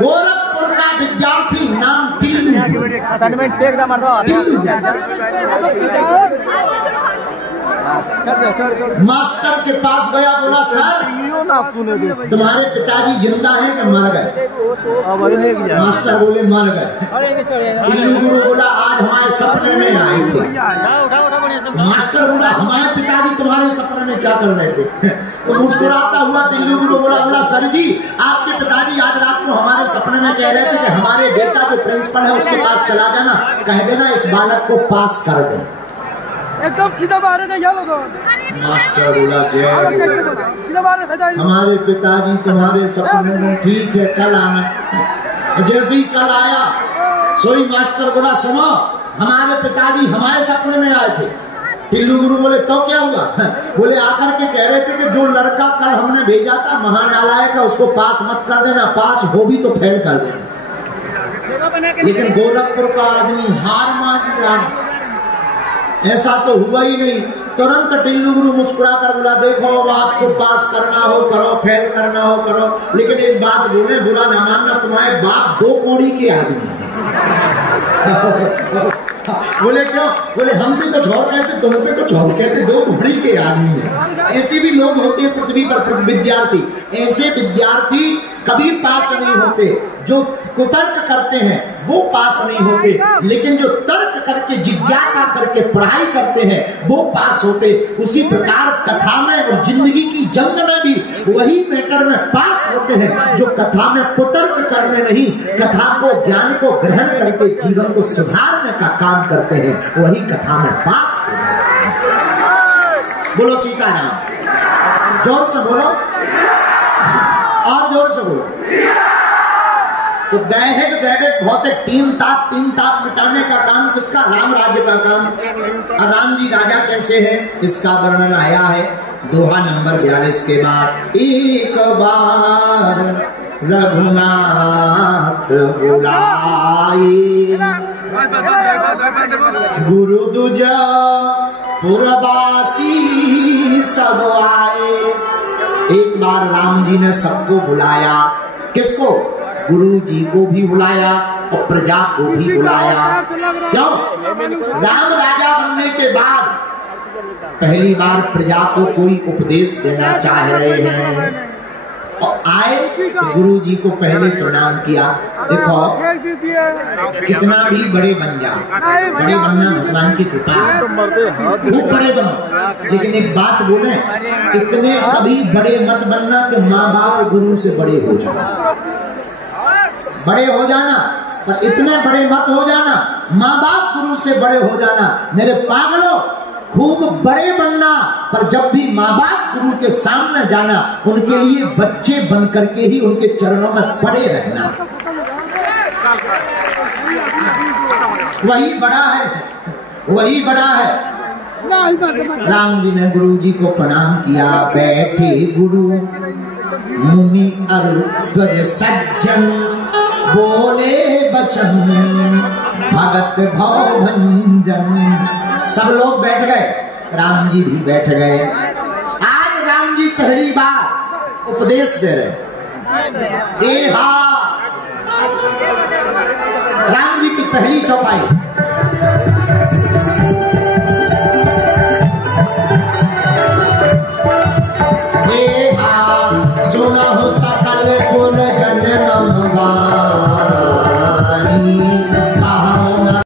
गोरखपुर का विद्यार्थी नाम टिल्लू मास्टर के पास गया, बोला सर तुम्हारे पिताजी जिंदा हैं कि मर गए? मास्टर बोले मर गए। टिल्लू गुरु बोला आज हमारे सपने में आए थे। मास्टर बोला हमारे पिताजी तुम्हारे सपने में क्या कर रहे थे? तो मुस्कुराता हुआ टिल्लू गुरु बोला सर जी आपके पिताजी आज रात को हमारे सपने में कह रहे थे कि हमारे बेटा जो प्रिंसिपल है उसके पास चला जाना, कह देना इस बालक को पास कर दे। एकदम सीधा बारे थे यार लोगों। मास्टर बोला जय हमारे पिताजी तुम्हारे सपने में, ठीक है कल आना। जैसे ही कल आया सोई मास्टर बोला सुनो हमारे पिताजी हमारे सपने में आए थे। टिल्लू गुरु बोले तो क्या हुआ? बोले आकर के कह रहे थे कि जो लड़का कल हमने भेजा था महानालायक है उसको पास मत कर देना, पास हो भी तो फेल कर देना। लेकिन गोरखपुर का आदमी हार मान गया, ऐसा तो हुआ ही नहीं। तुरंत टिल्लू गुरु मुस्कुरा कर बोला देखो अब आपको पास करना हो करो, फेल करना हो करो, लेकिन एक बात बोले बुरा ना मानना तुम्हारे बाप 2 कौड़ी के आदमी है। बोले क्यों? बोले हमसे कुछ और कहते तुमसे कुछ और कहते, 2 कौड़ी के आदमी है। ऐसे भी लोग होते हैं पृथ्वी पर विद्यार्थी, ऐसे विद्यार्थी कभी पास नहीं होते। जो कुतर्क करते हैं वो पास नहीं होते, लेकिन जो तर्क करके जिज्ञासा करके पढ़ाई करते हैं वो पास होते। उसी प्रकार कथा में और जिंदगी की जंग में भी वही मैटर में पास होते हैं जो कथा में कुतर्क करने नहीं, कथा को ज्ञान को ग्रहण करके जीवन को सुधारने का काम करते हैं, वही कथा में पास हो जाते हैं। बोलो सीताराम, जोर से बोलो और जोर से बोलो। तो दैहिक दैविक भौतिक 3 ताप मिटाने का काम किसका? राम राज्य का काम। और राम जी राजा कैसे हैं इसका वर्णन आया है दोहा नंबर 42 के बाद। एक बार रघुनाथ बुलाए गुरु दुजा पुरवासी सब आए। एक बार राम जी ने सबको बुलाया, किसको? गुरु जी को भी बुलाया और प्रजा को भी बुलाया। क्यों? राम राजा बनने के बाद पहली बार प्रजा को कोई उपदेश देना चाह रहे हैं और आए तो गुरु जी को पहले प्रणाम किया। देखो कितना भी बड़े बन जाओ, बड़े बनना भगवान की कृपा है, खूब बड़े बनो, लेकिन एक बात बोले इतने कभी बड़े मत बनना कि माँ बाप गुरु से बड़े हो जाओ। बड़े हो जाना पर इतने बड़े मत हो जाना, माँ बाप गुरु से बड़े हो जाना। मेरे पागलों खूब बड़े बनना पर जब भी माँ बाप गुरु के सामने जाना उनके लिए बच्चे बन करके ही उनके चरणों में पड़े रहना, वही बड़ा है, वही बड़ा है। राम जी ने गुरु जी को प्रणाम किया। बैठे गुरु मुनि अरु ध्वज सज्जन बोले बचन भगत भव भंजन। सब लोग बैठ गए, राम जी भी बैठ गए। आज राम जी पहली बार उपदेश दे रहे। एहा राम जी की पहली चौपाई। सुनो सकल गुण जन नमवानी